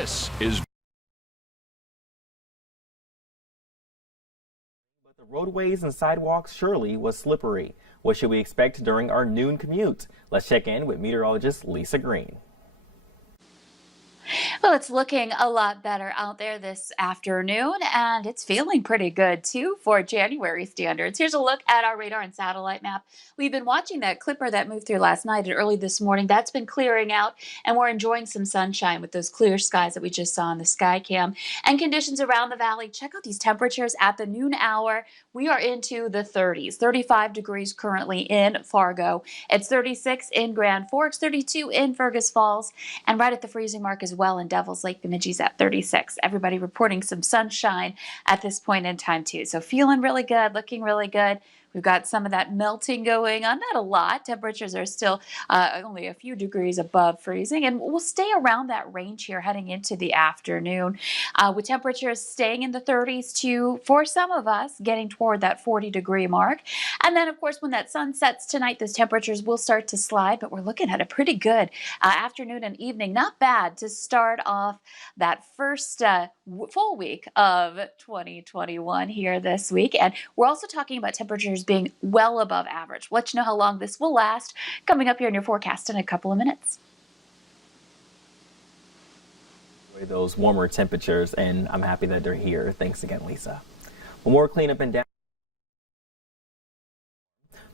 This is. But the roadways and sidewalks surely was slippery. What should we expect during our noon commute? Let's check in with meteorologist Lisa Green. Well, it's looking a lot better out there this afternoon, and it's feeling pretty good too for January standards. Here's a look at our radar and satellite map. We've been watching that clipper that moved through last night and early this morning. That's been clearing out, and we're enjoying some sunshine with those clear skies that we just saw on the sky cam. And conditions around the valley, check out these temperatures at the noon hour. We are into the 30s, 35 degrees currently in Fargo. It's 36 in Grand Forks, 32 in Fergus Falls, and right at the freezing mark as well in Devil's Lake. Bemidji's at 36. Everybody reporting some sunshine at this point in time too. So feeling really good, looking really good. We've got some of that melting going on, not a lot. Temperatures are still only a few degrees above freezing, and we'll stay around that range here heading into the afternoon, with temperatures staying in the 30s to, for some of us, getting toward that 40-degree mark. And then, of course, when that sun sets tonight, those temperatures will start to slide, but we're looking at a pretty good afternoon and evening. Not bad to start off that first full week of 2021 here this week. And we're also talking about temperatures being well above average. We'll let you know how long this will last coming up here in your forecast in a couple of minutes. Those warmer temperatures, and I'm happy that they're here. Thanks again, Lisa. For more cleanup and down.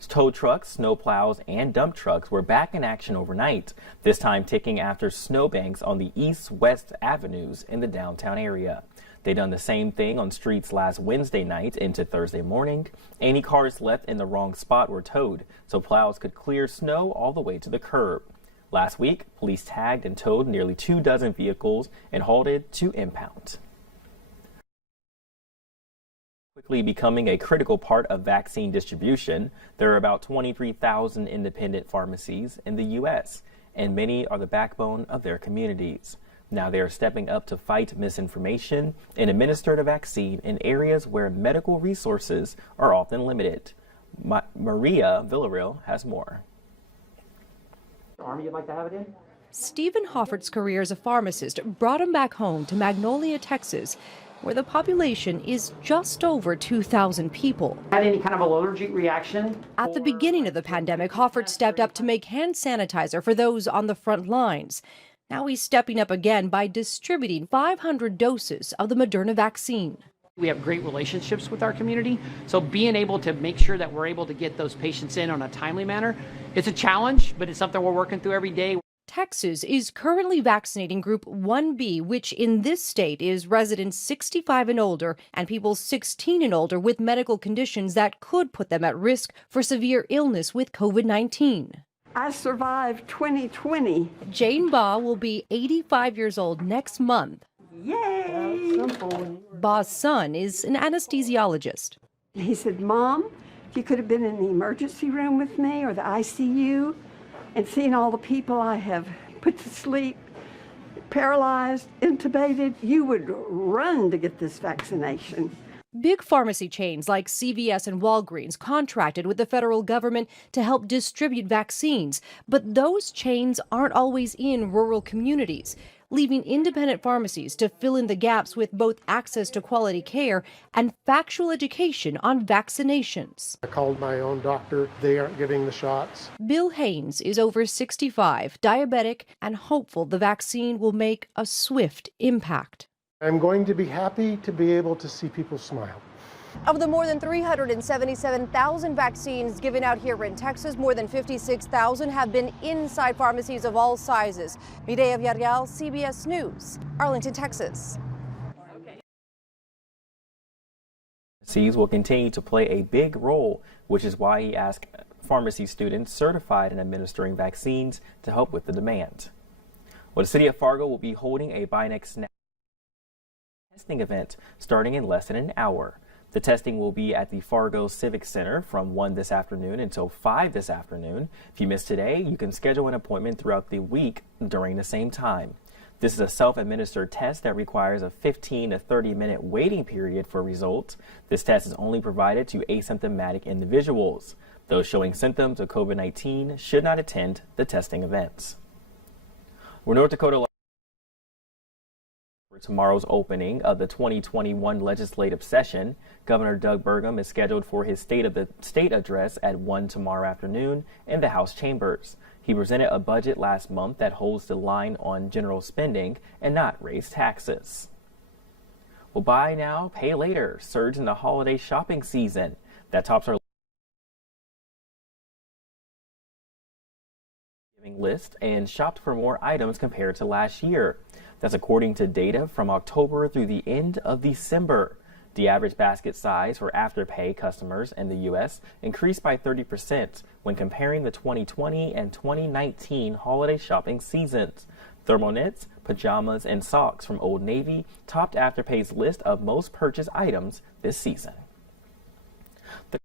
Tow trucks, snow plows, and dump trucks were back in action overnight, this time taking after snowbanks on the east-west avenues in the downtown area. They done the same thing on streets last Wednesday night into Thursday morning. Any cars left in the wrong spot were towed, so plows could clear snow all the way to the curb. Last week, police tagged and towed nearly 24 vehicles and halted to impound. Quickly becoming a critical part of vaccine distribution, there are about 23,000 independent pharmacies in the U.S., and many are the backbone of their communities. Now they are stepping up to fight misinformation and administer the vaccine in areas where medical resources are often limited. Maria Villarreal has more. Army, you'd like to have it in? Stephen Hoffert's career as a pharmacist brought him back home to Magnolia, Texas, where the population is just over 2,000 people. Had any kind of allergic reaction? At the beginning of the pandemic, Hoffert stepped up to make hand sanitizer for those on the front lines. Now he's stepping up again by distributing 500 doses of the Moderna vaccine. We have great relationships with our community, so being able to make sure that we're able to get those patients in on a timely manner, it's a challenge, but it's something we're working through every day. Texas is currently vaccinating Group 1B, which in this state is residents 65 and older and people 16 and older with medical conditions that could put them at risk for severe illness with COVID-19. I survived 2020. Jane Baugh will be 85 years old next month. Yay! Baugh's son is an anesthesiologist. He said, Mom, if you could have been in the emergency room with me or the ICU and seen all the people I have put to sleep, paralyzed, intubated, you would run to get this vaccination. Big pharmacy chains like CVS and Walgreens contracted with the federal government to help distribute vaccines, but those chains aren't always in rural communities, leaving independent pharmacies to fill in the gaps with both access to quality care and factual education on vaccinations. I called my own doctor. They aren't getting the shots. Bill Haynes is over 65, diabetic, and hopeful the vaccine will make a swift impact. I'm going to be happy to be able to see people smile. Of the more than 377,000 vaccines given out here in Texas, more than 56,000 have been inside pharmacies of all sizes. Mireya Villarreal, CBS News, Arlington, Texas. Pharmacies will continue to play a big role, which is why he asked pharmacy students certified in administering vaccines to help with the demand. Well, the city of Fargo will be holding a Binax testing event starting in less than an hour. The testing will be at the Fargo Civic Center from 1 this afternoon until 5 this afternoon. If you miss today, you can schedule an appointment throughout the week during the same time. This is a self-administered test that requires a 15 to 30-minute waiting period for results. This test is only provided to asymptomatic individuals. Those showing symptoms of COVID-19 should not attend the testing events. We're North Dakota tomorrow's opening of the 2021 legislative session. Governor Doug Burgum is scheduled for his State of the State address at 1 tomorrow afternoon in the House chambers. He presented a budget last month that holds the line on general spending and not raise taxes. Well, buy now, pay later. Surge in the holiday shopping season. That tops our list and shopped for more items compared to last year. That's according to data from October through the end of December. The average basket size for Afterpay customers in the U.S. increased by 30% when comparing the 2020 and 2019 holiday shopping seasons. Thermal knits, pajamas, and socks from Old Navy topped Afterpay's list of most purchased items this season. The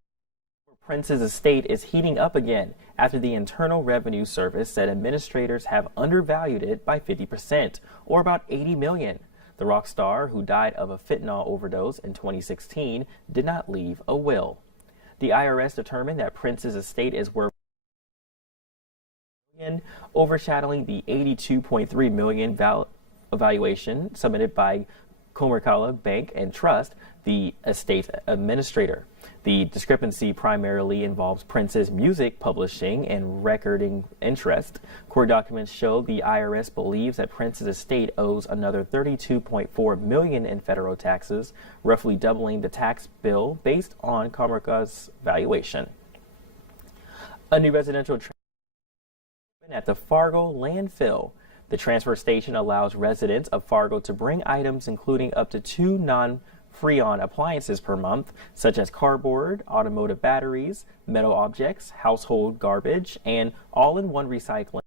Prince's estate is heating up again after the Internal Revenue Service said administrators have undervalued it by 50%, or about $80 million. The rock star, who died of a fentanyl overdose in 2016, did not leave a will. The IRS determined that Prince's estate is worth overshadowing the $82.3 million valuation submitted by Comerica Bank and Trust, the estate administrator. The discrepancy primarily involves Prince's music publishing and recording interest. Court documents show the IRS believes that Prince's estate owes another $32.4 million in federal taxes, roughly doubling the tax bill based on Comerica's valuation. A new residential at the Fargo landfill. The transfer station allows residents of Fargo to bring items including up to 2 non-Freon appliances per month, such as cardboard, automotive batteries, metal objects, household garbage, and all-in-one recycling.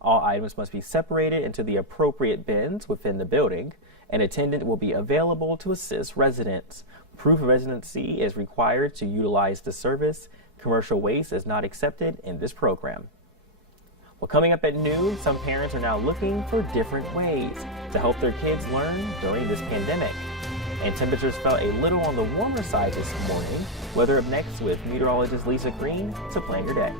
All items must be separated into the appropriate bins within the building. An attendant will be available to assist residents. Proof of residency is required to utilize the service. Commercial waste is not accepted in this program. Well, coming up at noon, some parents are now looking for different ways to help their kids learn during this pandemic. And temperatures felt a little on the warmer side this morning. Weather up next with meteorologist Lisa Green to plan your day.